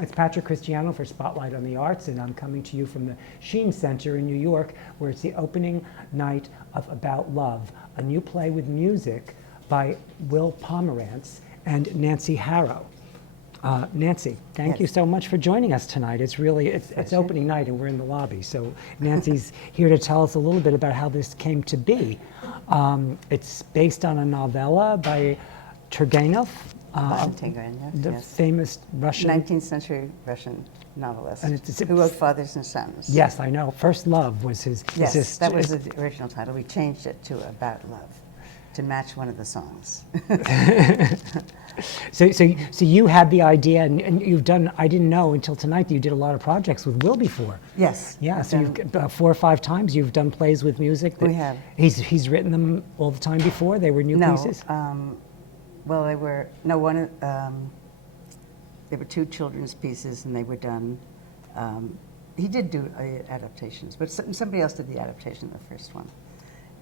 It's Patrick Cristiano for Spotlight on the Arts, and I'm coming to you from the Sheen Center in New York, where it's the opening night of About Love, a new play with music by Will Pomerantz and Nancy Harrow. Nancy, thank you so much for joining us tonight. It's really, it's opening night and we're in the lobby. So Nancy's here to tell us a little bit about how this came to be. It's based on a novella by Turgenev, the famous Russian 19th century Russian novelist, and who wrote Fathers and Sons. Yes, I know. First Love was his. Yes, that was the original title. We changed it to About Love to match one of the songs. So you had the idea, and you've done. I didn't know until tonight that you did a lot of projects with Will before. Yes. Yeah. So you've 4 or 5 times you've done plays with music. We have. He's written them all the time before. They were new pieces. Well, they were there were 2 children's pieces, and they were done. He did do adaptations, but somebody else did the adaptation of the first one,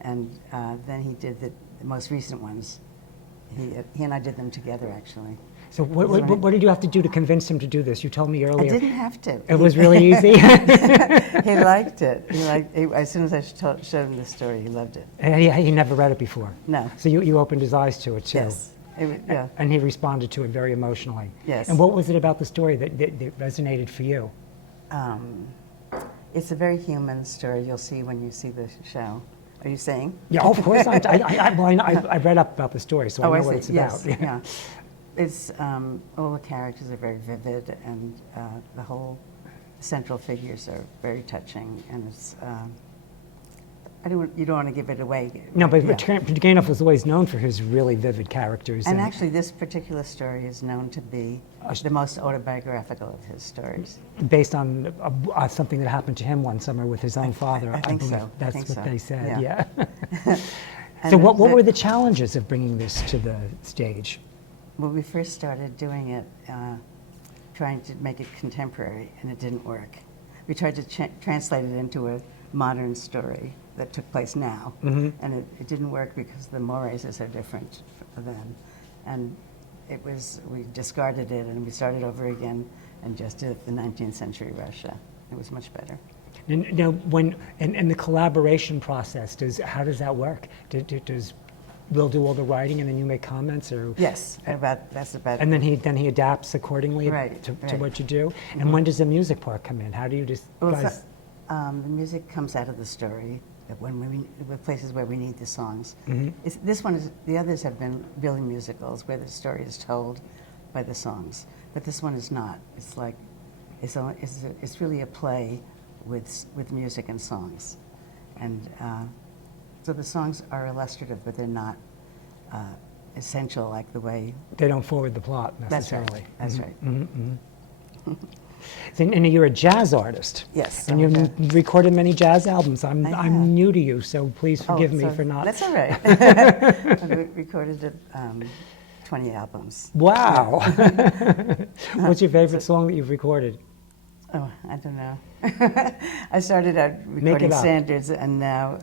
and then he did the most recent ones. He and I did them together, actually. So what did you have to do to convince him to do this? You told me earlier. I didn't have to. It was really easy? He liked it. As soon as I showed him the story, he loved it. And he never read it before? No. So you opened his eyes to it, too? Yes. Yeah. And he responded to it very emotionally? Yes. And what was it about the story that resonated for you? It's a very human story. You'll see when you see the show. Are you saying? Yeah, of course. I read up about the story, so I know what it's about. Yes, yeah. It's, all the characters are very vivid, and the whole central figures are very touching, and it's, you don't want to give it away. No, but Turgenev was always known for his really vivid characters. And actually, this particular story is known to be the most autobiographical of his stories. Based on something that happened to him one summer with his own father, I think believe. So. That's what they said, yeah. So what were the challenges of bringing this to the stage? When we first started doing it, trying to make it contemporary, and it didn't work. We tried to translate it into a modern story that took place now, and it didn't work because the mores are so different then. And we discarded it, and we started over again and just did the 19th century Russia. It was much better. And in the collaboration process, how does that work? Does Will do all the writing and then you make comments, or? Yes, that's about. And then he adapts accordingly to what you do. And when does the music part come in? How do you just? The music comes out of the story with places where we need the songs. The others have been really musicals where the story is told by the songs, but this one is not. It's like it's really a play with music and songs, and. So the songs are illustrative, but they're not essential like the way... They don't forward the plot, necessarily. That's right. And you're a jazz artist. Yes. And you've recorded many jazz albums. I'm new to you, so please forgive me for not... That's all right. I've recorded 20 albums. Wow. What's your favorite song that you've recorded? Oh, I don't know. I started out recording standards, and now...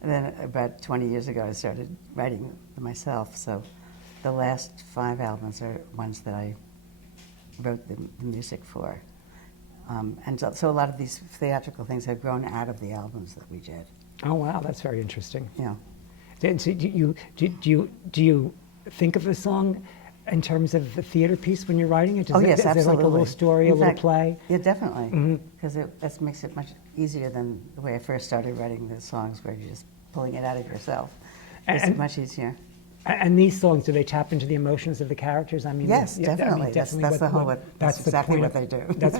And then about 20 years ago, I started writing myself. So the last 5 albums are ones that I wrote the music for. And so a lot of these theatrical things have grown out of the albums that we did. Oh, wow, that's very interesting. Yeah. So do you think of a song in terms of a theater piece when you're writing it? Yes, absolutely. Is it like a little story, little play? Yeah, definitely. Because that makes it much easier than the way I first started writing the songs, where you're just pulling it out of yourself. It's much easier. And these songs, do they tap into the emotions of the characters? I mean, yes, definitely. That's exactly what they do. That's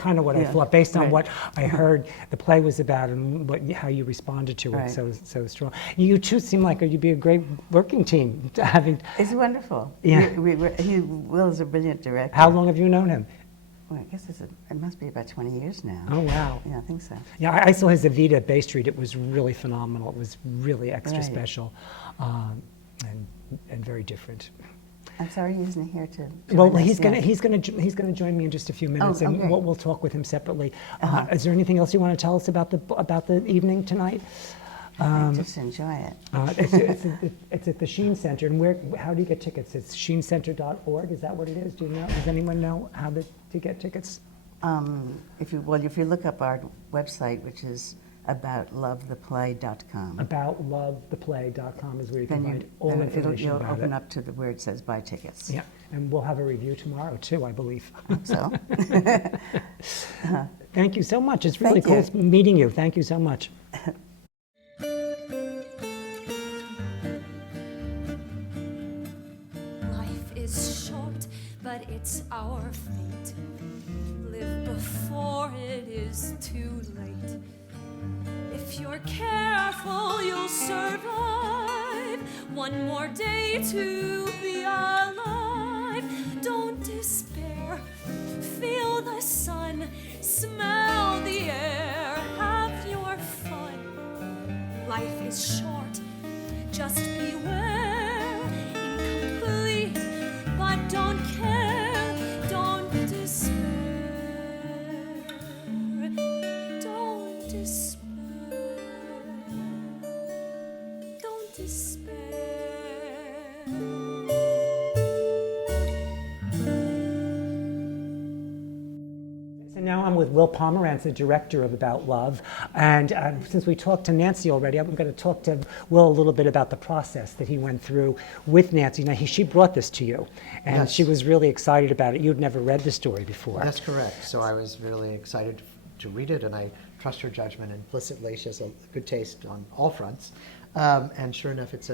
kind of what I thought, based on what I heard the play was about and how you responded to it so strong. You two seem like you'd be a great working team. It's wonderful. Yeah. Will is a brilliant director. How long have you known him? Well, I guess it must be about 20 years now. Oh, wow. Yeah, I think so. Yeah, I saw his Evita at Bay Street. It was really phenomenal. It was really extra special. And very different. I'm sorry he isn't here to. Well, he's going to join me in just a few minutes, and we'll talk with him separately. Is there anything else you want to tell us about the evening tonight? I just enjoy it. It's at the Sheen Center, and how do you get tickets? It's sheencenter.org, is that what it is? Do you know? Does anyone know how to get tickets? If you look up our website, which is aboutlovetheplay.com, Aboutlovetheplay.com is where you can then find all information you'll about open it. up to where it says buy tickets. Yeah, and we'll have a review tomorrow too, I believe. So, Thank you so much. It's really Thank cool meeting you. Thank you so much. Life is short, but it's our fate. Live before it is too late. If you're careful, you'll survive one more day to be alive. Don't despair. Feel the sun, smell the air, have your fun. Life is short, just beware. Incomplete, but don't care, don't despair. Don't despair. Don't despair. So now I'm with Will Pomerantz, the director of About Love. And since we talked to Nancy already, I'm going to talk to Will a little bit about the process that he went through with Nancy. Now, she brought this to you, and Yes. she was really excited about it. You'd never read the story before. That's correct. So I was really excited to read it, and I trust her judgment implicitly. She has a good taste on all fronts. And sure enough, it's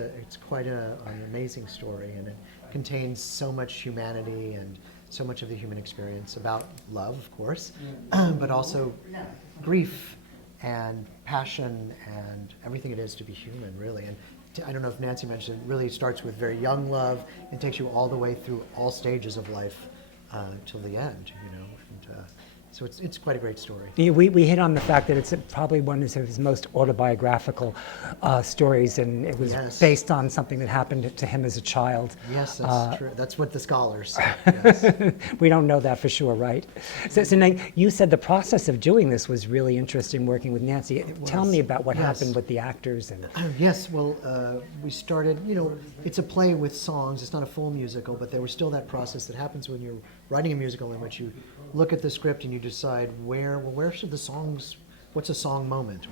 quite an amazing story, and it contains so much humanity and so much of the human experience about love, of course, but also grief and passion and everything it is to be human, really. And I don't know if Nancy mentioned, it really starts with very young love and takes you all the way through all stages of life till the end, you know. And, so it's quite a great story. Yeah, we hit on the fact that it's probably one of his most autobiographical stories, and it was Yes. based on something that happened to him as a child. Yes, that's true. That's what the scholars say. Yes. We don't know that for sure, right? So now you said the process of doing this was really interesting, working with Nancy. Tell me about what Yes. happened with the actors. And Yes, well, we started, it's a play with songs. It's not a full musical, but there was still that process that happens when you're writing a musical in which you look at the script and you decide where should the songs, what's a song moment?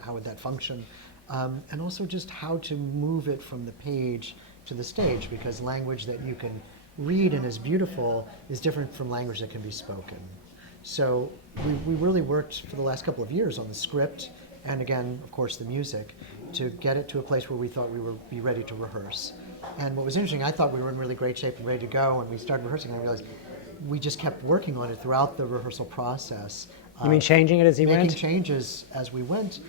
How would that function? And also just how to move it from the page to the stage, because language that you can read and is beautiful is different from language that can be spoken. So we really worked for the last couple of years on the script and again, of course, the music to get it to a place where we thought we would be ready to rehearse. And what was interesting, I thought we were in really great shape and ready to go, and we started rehearsing, and I realized we just kept working on it throughout the rehearsal process. you mean changing it as he Making went? changes as we went.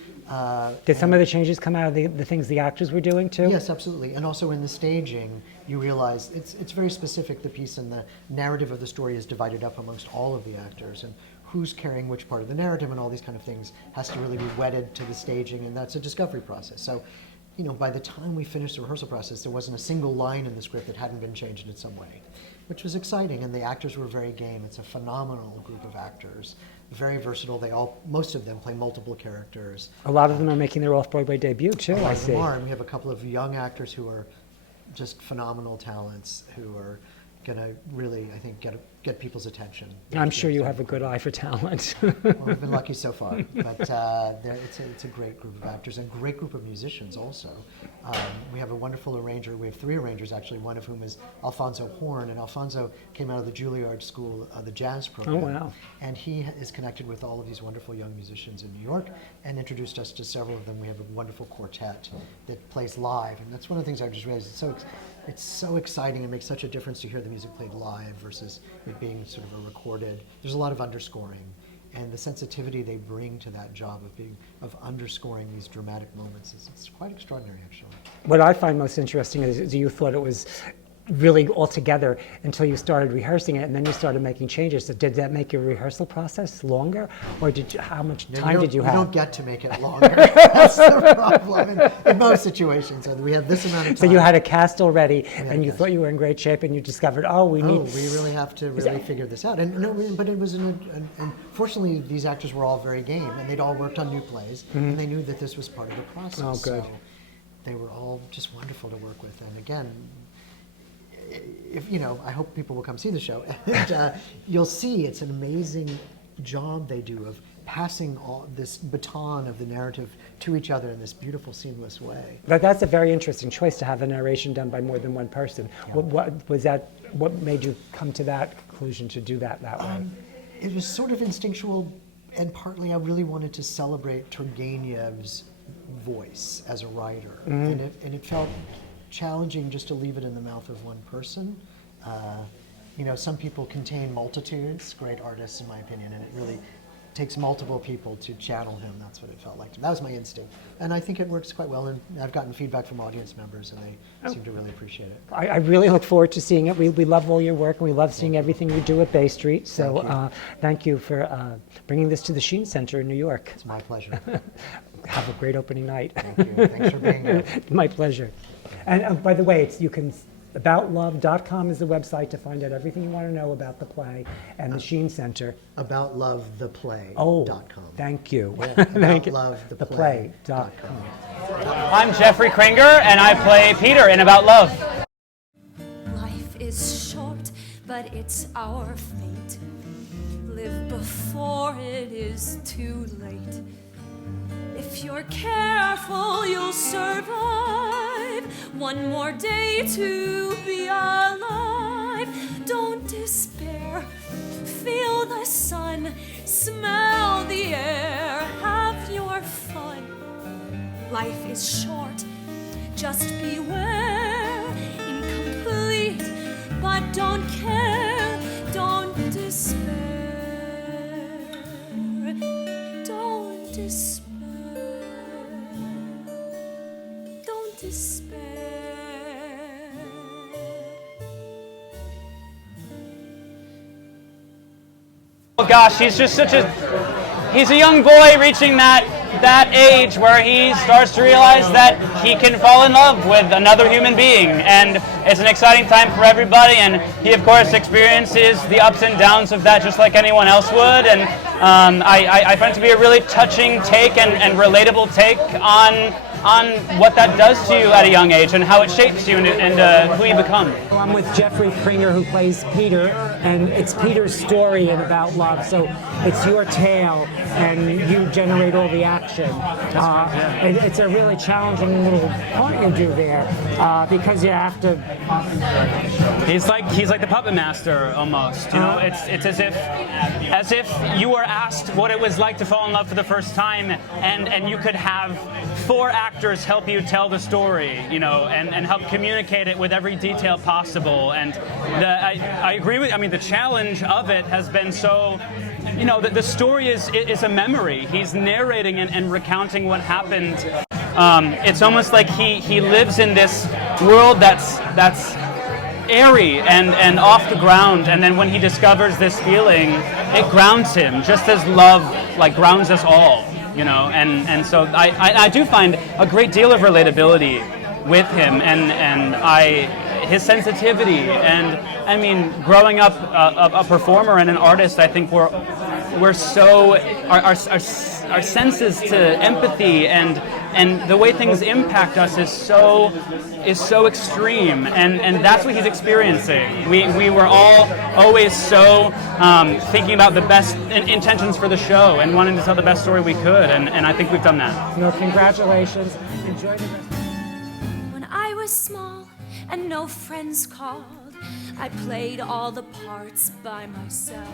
Did some of the changes come out of the things the actors were doing too? Yes, absolutely. And also in the staging, you realize it's very specific. The piece and the narrative of the story is divided up amongst all of the actors, and who's carrying which part of the narrative and all these kind of things has to really be wedded to the staging, and that's a discovery process. So, by the time we finished the rehearsal process, there wasn't a single line in the script that hadn't been changed in some way, which was exciting, and the actors were very game. It's a phenomenal group of actors, very versatile. Most of them play multiple characters. A lot of them are making their off-Broadway debut too, I see. And we have a couple of young actors who are just phenomenal talents who are going to really, I think, get people's attention. I'm sure you have a good eye for talent. Well, we've been lucky so far, but it's a great group of actors and great group of musicians also. We have a wonderful arranger. We have 3 arrangers actually, one of whom is Alfonso Horn, and Alfonso came out of the Juilliard School, the jazz program. Oh, wow. And he is connected with all of these wonderful young musicians in New York and introduced us to several of them. We have a wonderful quartet that plays live, and that's one of the things I just realized. It's so exciting and makes such a difference to hear the music played live versus it being sort of a recorded. There's a lot of underscoring, and the sensitivity they bring to that job of underscoring these dramatic moments it's quite extraordinary, actually. What I find most interesting is you thought it was really all together until you started rehearsing it, and then you started making changes. So did that make your rehearsal process longer, or how much time did you have? You don't get to make it longer. That's the problem in most situations. We have this amount of time. So you had a cast already, and you thought you were in great shape, and you discovered, we really have to really figure this out. And no, but it was, and fortunately, these actors were all very game, and they'd all worked on new plays, and they knew that this was part of the process. Oh, good. So they were all just wonderful to work with. And again, if I hope people will come see the show. And, you'll see it's an amazing job they do of passing all this baton of the narrative to each other in this beautiful, seamless way. But that's a very interesting choice to have a narration done by more than one person. Yeah. What was that? What made you come to that conclusion to do that way? It was sort of instinctual, and partly I really wanted to celebrate Turgenev's voice as a writer, and it felt challenging just to leave it in the mouth of one person. Some people contain multitudes, great artists in my opinion, and it really takes multiple people to channel him. That's what it felt like. That was my instinct. And I think it works quite well, and I've gotten feedback from audience members, and they seem to really appreciate it. I really look forward to seeing it. We love all your work, and we love seeing everything you do at Bay Street. So thank you for bringing this to the Sheen Center in New York. It's my pleasure. Have a great opening night. Thank you. Thanks for being here. My pleasure. And by the way, aboutlove.com is the website to find out everything you want to know about the play and the Sheen Center. Aboutlovetheplay.com. Thank you. Yeah, Thank you. aboutlovetheplay.com. I'm Jeffrey Kringer, and I play Peter in About Love. Life is short, but it's our fate. Live before it is too late. If you're careful, you'll survive one more day to be alive. Don't despair. Feel the sun, smell the air, have your fun. Life is short, just beware. Incomplete, but don't care. Don't despair. Don't despair. Don't despair. Oh gosh, he's just he's a young boy reaching that age where he starts to realize that he can fall in love with another human being, and it's an exciting time for everybody, and he of course experiences the ups and downs of that just like anyone else would, and I find it to be a really touching take and relatable take on what that does to you at a young age and how it shapes you and who you become. I'm with Jeffrey Kringer, who plays Peter, and it's Peter's story and about love. So it's your tale, and you generate all the action. It's a really challenging little part you do there because you have to. He's like the puppet master almost. You know, it's as if you were asked what it was like to fall in love for the first time, and you could have 4 actors help you tell the story, you know, and help communicate it with every detail possible. And I agree with. I mean, the challenge of it has been so. You know, the story is a memory. He's narrating and recounting what happened. It's almost like he lives in this world that's airy and off the ground, and then when he discovers this feeling, it grounds him, just as love like grounds us all, you know. And so I do find a great deal of relatability with him, and his sensitivity, and I mean, growing up a performer and an artist, I think we're so our senses to empathy and the way things impact us is so extreme, and that's what he's experiencing. We were all always so thinking about the best intentions for the show and wanting to tell the best story we could, and I think we've done that. No, congratulations. Enjoy the rest. When I was small and no friends called, I played all the parts by myself.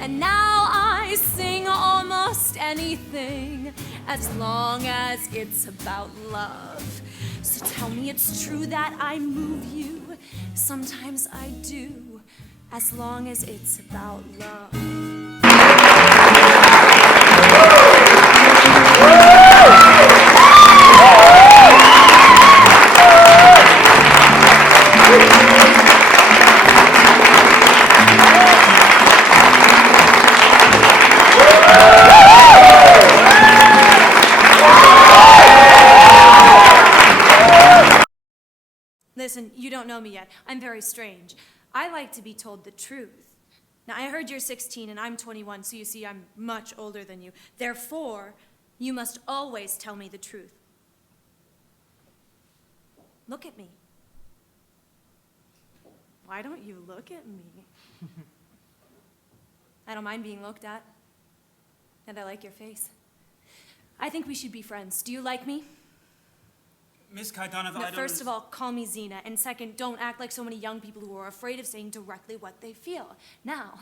And now I sing almost anything, as long as it's about love. So tell me it's true that I move you. Sometimes I do, as long as it's about love. don't know me yet. I'm very strange. I like to be told the truth. Now, I heard you're 16 and I'm 21, so you see I'm much older than you. Therefore, you must always tell me the truth. Look at me. Why don't you look at me? I don't mind being looked at. And I like your face. I think we should be friends. Do you like me? Miss Kaidanov, Now, first of all, call me Zena. And second, don't act like so many young people who are afraid of saying directly what they feel. Now,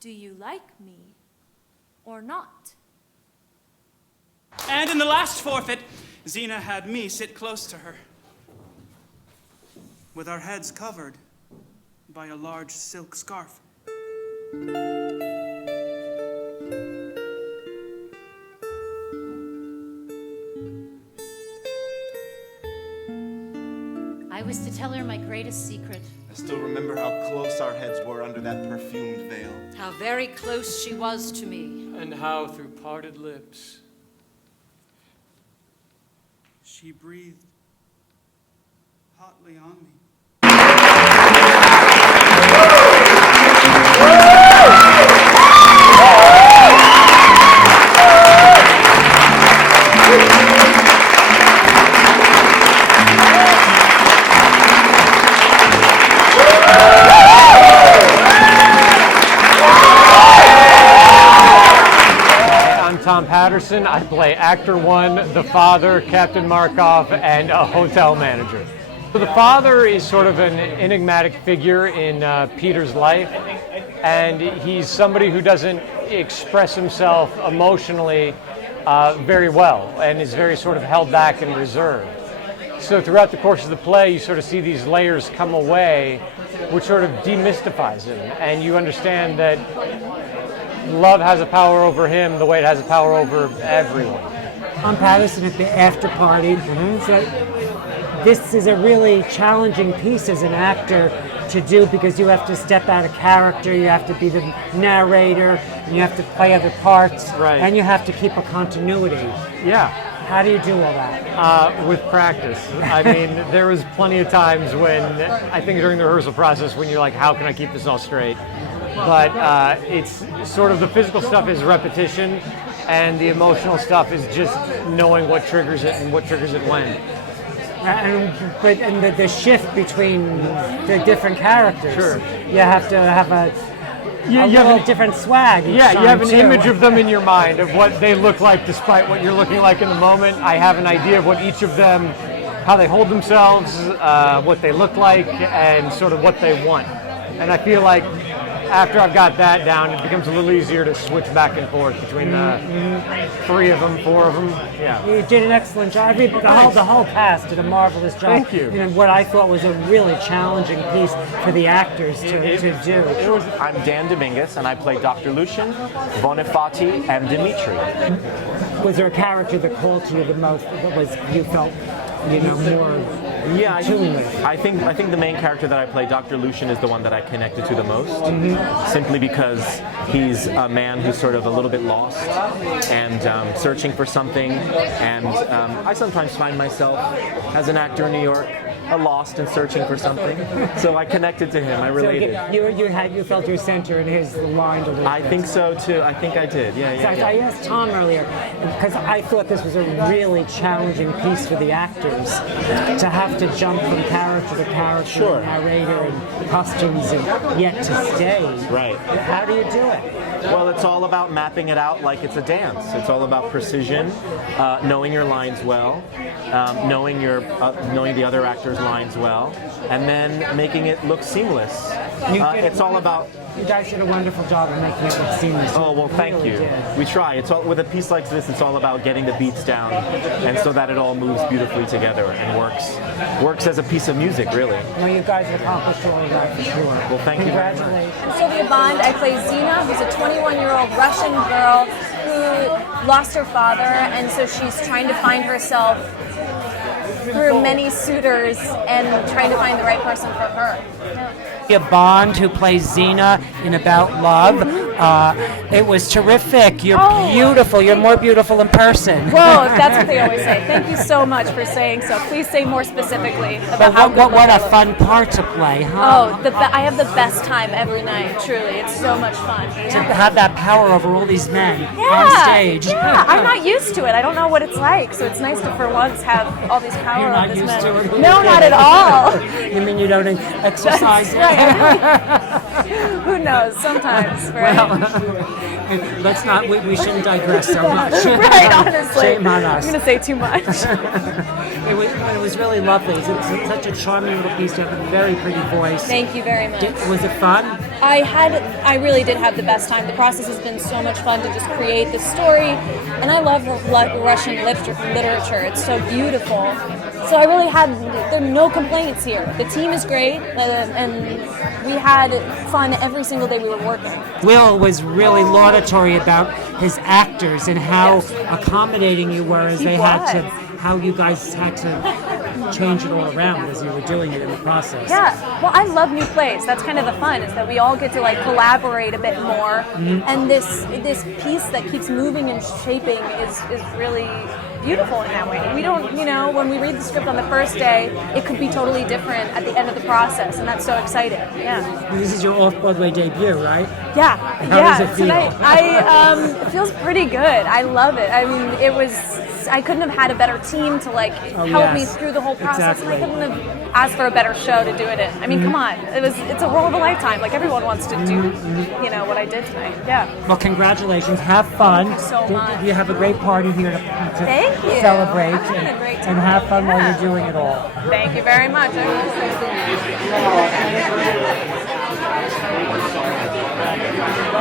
do you like me or not? And in the last forfeit, Zena had me sit close to her, with our heads covered by a large silk scarf. I was to tell her my greatest secret. I still remember how close our heads were under that perfumed veil. How very close she was to me. And how through parted lips She breathed hotly on me. Tom Patterson. I play Actor 1, the father, Captain Markov, and a hotel manager. So the father is sort of an enigmatic figure in Peter's life, and he's somebody who doesn't express himself emotionally very well, and is very sort of held back and reserved. So throughout the course of the play, you sort of see these layers come away, which sort of demystifies him, and you understand that love has a power over him the way it has a power over everyone. Tom Patterson at the after party. So this is a really challenging piece as an actor to do because you have to step out of character, you have to be the narrator, and you have to play other parts, Right. and you have to keep a continuity. Yeah. How do you do all that? With practice. I mean, there was plenty of times when, I think during the rehearsal process, when you're like, how can I keep this all straight? But it's sort of the physical stuff is repetition, and the emotional stuff is just knowing what triggers it and what triggers it when. And the shift between the different characters. Sure. You have to have a You little have different swag. you have an image of them in your mind of what they look like despite what you're looking like in the moment. I have an idea of what each of them, how they hold themselves, what they look like, and sort of what they want. And I feel like after I've got that down, it becomes a little easier to switch back and forth between the 3 of them, 4 of them. Yeah. You did an excellent job. I mean, the whole cast did a marvelous job. Thank you. And what I thought was a really challenging piece for the actors to do. I'm Dan Domingues, and I play Dr. Lucian, Bonifati, and Dimitri. Was there a character that called to you the most? That was you felt, more Yeah, tuned with? I think the main character that I play, Dr. Lucian, is the one that I connected to the most, simply because he's a man who's sort of a little bit lost and searching for something, and I sometimes find myself, as an actor in New York, lost and searching for something. So I connected to him. I related. You felt your center in his line a little I bit. think so too. I think I did. Yeah. I asked Tom earlier because I thought this was a really challenging piece for the actors to have to jump from character to character, Sure. and narrator and costumes, and yet to stay. Right. How do you do it? Well, it's all about mapping it out like it's a dance. It's all about precision, knowing your lines well, knowing the other actors' lines well, and then making it look seamless. It's all about. You guys did a wonderful job of making it look seamless. Oh well, thank really you. did. We try. It's all with a piece like this. It's all about getting the beats down, and so that it all moves beautifully together and works as a piece of music, really. No, you guys accomplished all of that for sure. Well, thank you very much. Congratulations. Sylvia Bond. I play Zena, who's a 21-year-old Russian girl who lost her father, and so she's trying to find herself through many suitors and trying to find the right person for her. Sylvia Bond, who plays Zena in About Love. It was terrific. You're Oh. beautiful. You're more beautiful in person. Whoa, that's what they always say. Thank you so much for saying so. Please say more specifically about how good What a looking- fun part to play, huh? Oh, I have the best time every night. Truly, it's so much fun. To have that power over all these men Yeah, on stage. yeah. I'm not used to it. I don't know what it's like, so it's nice to, for once, have all these power You're on not this used man. to it. No, not at all. You mean you don't exercise? Who knows? Sometimes, right? Let's not. We shouldn't digress so much. Right, honestly. Shame on I'm us. going to say too much. It was really lovely. It was such a charming little piece. You have a very pretty voice. Thank you very much. Was it fun? I really did have the best time. The process has been so much fun to just create this story, and I love Russian literature. It's so beautiful. So I really there are no complaints here. The team is great, and we had fun every single day we were working. Will was really laudatory about his actors and how accommodating you were as how you guys had to change it all around as you were doing it in the process. Yeah, well, I love new plays. That's kind of the fun, is that we all get to like collaborate a bit more, and this piece that keeps moving and shaping is really beautiful in that way. We don't, when we read the script on the first day, it could be totally different at the end of the process, and that's so exciting. Yeah. This is your off-Broadway debut, right? Yeah. How does it feel? Tonight, it feels pretty good. I love it. I mean, I couldn't have had a better team to help me through the whole process, Exactly. and I couldn't have asked for a better show to do it in. I mean, come on, it's a role of a lifetime. Like everyone wants to do, what I did tonight. Yeah. Well, congratulations. Have fun. Thank you so much. You have a great party here to Thank you. celebrate I'm having a great time. and have fun while Yeah. you're doing it all. Thank you very much. I really appreciate it.